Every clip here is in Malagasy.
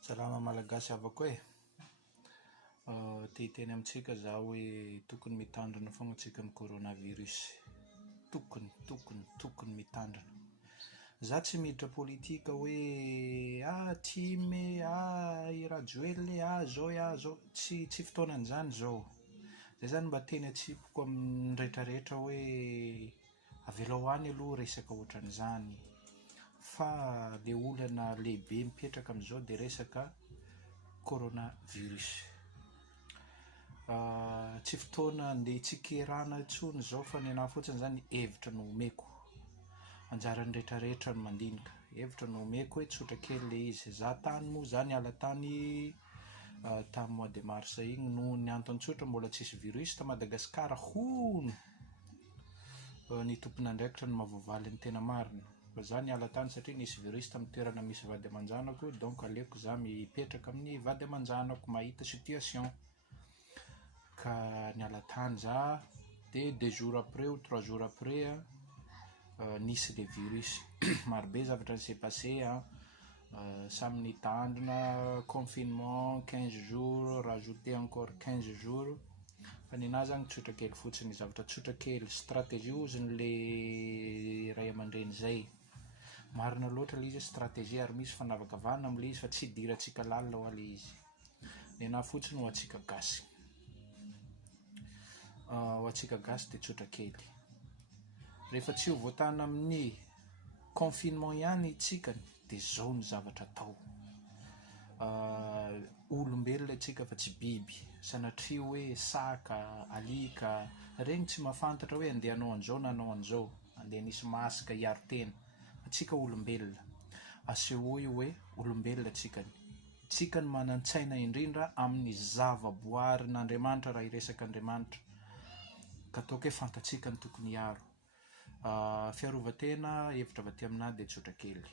Salama malagasy avako e. Teny amintsika za hoe tokony mitandrina fogna antsika ny coronavirus. Tokony mitandrina. Za tsy miditra politika hoe time, i rajoely, zao. Tsy fotoanan'izany zao. Zay zany mba teny atsipoko amin'ny rehetrarehetra hoe Avelao any aloha resaka ohatran'izany. Fa le olana lehibe mipetraka amin'izao dia resaka coronavirus. Tsy fotoana andeha hitsikirana intsony zao fa ny anahy fotsiny zany hevitra no omeko. Anjaran'ny rehetrarehetra no mandinika. Hevitra no omeko hoe tsotra kely le izy. Za tany moa zany ala tany tamin'ny mois de mars igny no ny antony tsotra mbola tsisy virus ta Madagasikara hono. Ny tompon'andraikitra no mahavoavaly ny tena marina. Fa za ny ala tany satria nisy virus tamin'ny toerana misy vady aman-janako, donc aleoko za mipetraka amin'ny vady aman-janako mahita situation. Ka ny ala tany za, dia 2 jours après ou 3 jours après, nisy le virus. Marobe zavatra s'est passé, samy nitandrina, confinement, 15 jours, rajouter encore 15 jours. Fa ninahy zany tsotra kely fotsiny, zavatra tsotra kely, stratégie oziny le ray aman-dreny zay. Marina loatra le izy stratégie ary misy fanavakavahana amin'le izy fa tsy hidirantsika lalina ho ale izy. Ny anahy fotsiny ho antsika gasy. Ho antsika gasy dia tsotra kely. Rehefa tsy ho voatana amin'ny confinement ihany itsikany, dia zao ny zavatra atao. Olombelona antsika fa tsy biby. Sanatria hoe saka, alika, regny tsy mahafantatra hoe andeha hanao an'izao na hanao an'izao. Andeha nisy masaka hiaro tena. Antsika olombelona. Asehoy hoe olombelona atsikany. Tsikany manan-tsaina indrindra amin'ny zava-boarin'Andriamanitra raha hiresaka Andriamanitra. Ka toaka hoe fantatsika ny tokony hiaro. Fiarovan-tena hevitra avy aty aminahy dia tsotra kely.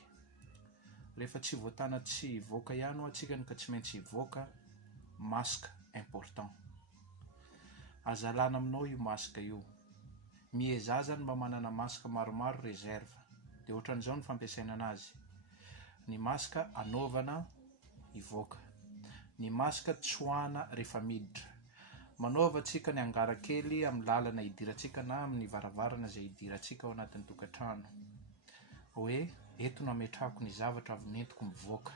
Rehefa tsy voatana tsy hivoaka ihany ho atsikany ka tsy maintsy hivoaka, masque important. Azalana aminao io masque io. Mieza zany mba manana masque maromaro réserve. Dia ohatran'izao ny fampiasaina anazy. Ny masque hanaovana hivoaka. Ny masque tsoahana rehefa miditra. Manaova antsika ny angarakely amin'ny lalana hidirantsika na amin'ny varavarana izay hidirantsika ao anatin'ny tokatrano. Hoe eto no ametrahako ny zavatra avy nentiko mivoaka.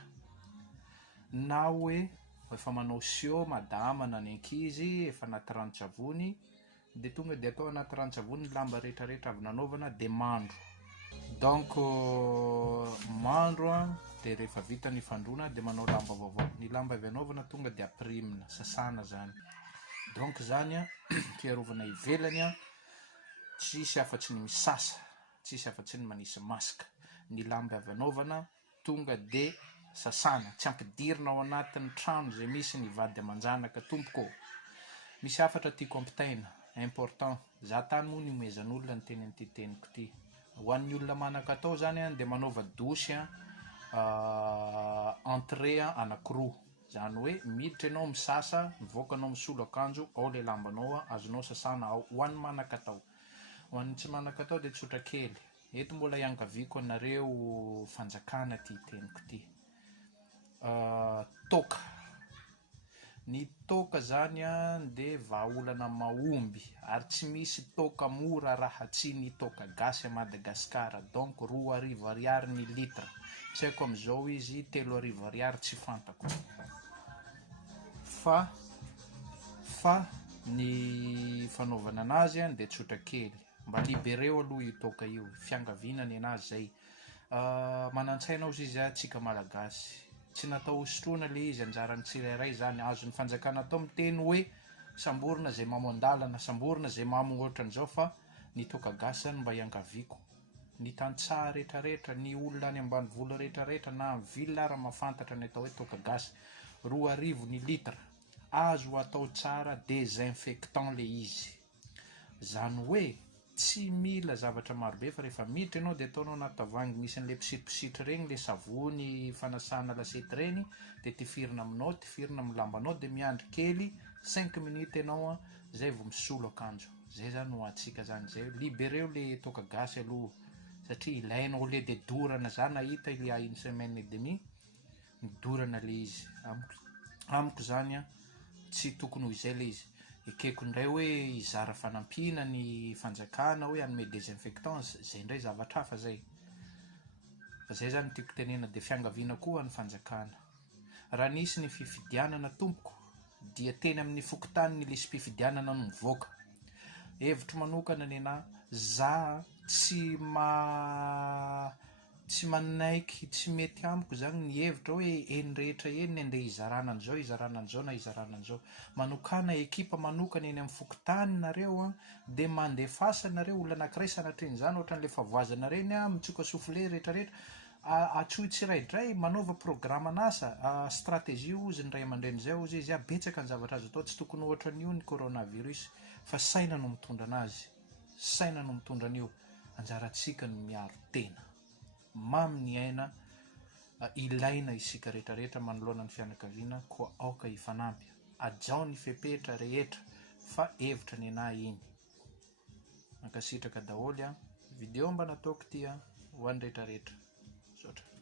Na hoe efa manao sio madama na ny ankizy efa anaty ranon-tsavony, dia tonga dia atao anaty ranon-tsavony ny lamba rehetrarehetra avy nanaovana dia mandro. Donc mandro dia rehefa vita ny fandroana dia manao lamba vaovao. Ny lamba avy anaovana tonga dia aprimina, sasana zany. Donc zany fiarovana hivelany, tsisy afa-tsy ny misasa, tsisy afa-tsy ny manisy masaka. Ny lamba avy anaovana tonga dia sasana, tsy ampidirina ao anatin'ny trano izay misy ny vady aman-janaka tompoko. Misy hafatra tiako ampitaina, important. Za tany moa ny omezan'olona ny teny an'ity teniko ity. Ho an'ny olona manan-katao zany dia manaova dosy entrée anankiroa. Zany hoe miditra ianao misasa, mivoaka anao misolo akanjo, ao le lambanao azonao sasana ao. Ho an'ny manan-katao. Ho an'ny tsy manan-katao dia tsotra kely. Eto mbola iangaviako anareo fanjakana ty teniko ty. Toaka. Ny toaka zany dia vahaolana mahomby ary tsy misy toaka mora raha tsy ny toaka gasy a Madagasikara. Donc 2 ariary ny litra. Tsy haiko amin'izao izy 3 ariary tsy fantako. Fa ny fanaovana anazy dia tsotra kely. Mba libereo aloha io toaka io. Fiangaviana ny anazy zay. Manan-tsaina ozy izy tsika malagasy. Tsy natao hosotroana le izy, anjarany tsirairay zany. Azo ny fanjakana atao miteny hoe samborina zay mamo-andalana, samborina zay mamo ohatran'izao, fa ny toaka gasy zany mba iangaviako. Ny tantsaha rehetrarehetra, ny olona any ambanivolo rehetrarehetra na amin'ny ville raha mahafantatra ny atao hoe toaka gasy. 2 arivo ny litra. Azo atao tsara désinfectant le izy. Zany hoe tsy mila zavatra marobe fa rehefa miditra ianao dia ataonao anaty tavoahangy misy an'ilay pisitripisitra regny, le savony fanasana lasety regny, dia tifirina aminao, tifirina amin'ny lambanao, dia miandry kely 5 minutes ianao zay vao misolo akanjo. Zay zany ho antsika zany. Zay libereo le toaka gasy aloha satria ilaina au lieu de dorana zany nahita il y a 1 semaine et demie. dorana le izy. Amiko zany a tsy tokony ho izay le izy. Ekeko indray hoe hizara fanampiana ny fanjakana hoe hanome désinfectant, zay indray zavatra hafa zay. Fa zay zany tiako tenena dia fiangaviana koa ny fanjakana. Raha nisy ny fifidianana tompoko dia teny amin'ny fokotany ny lisy mpifidianana no mivoaka. Hevitro manokana ny anahy, za tsy manaiky, tsy mety amiko zany ny hevitra hoe eny rehetra eny andeha hizarana an'izao na hizarana an'izao. Manokana ekipa manokana eny amin'ny fokotany nareo dia mandefasa nareo olona anankiray sanatren'izany ohatran'ilay favoazana reny mitsoka soufflet rehetrarehetra, atsohy tsiraidray, manaova programa an'asa, stratégie ozy ny ray aman-dreny zay ozy izy, betsaka ny zavatra azo atao, tsy tokony ohatran'io ny coronavirus fa saina no mitondra anazy, saina no mitondra an'io. Anjarantsika no miaro tena mamy ny aina, ilaina isika rehetrarehetra manoloana ny fianakaviana, koa aoka hifanampy, ajao ny fepetra rehetra, fa hevitra ny anahy iny. Mankasitraka daholo video mba nataoko tia ho an'ny rehetrarehetra. Misaotra.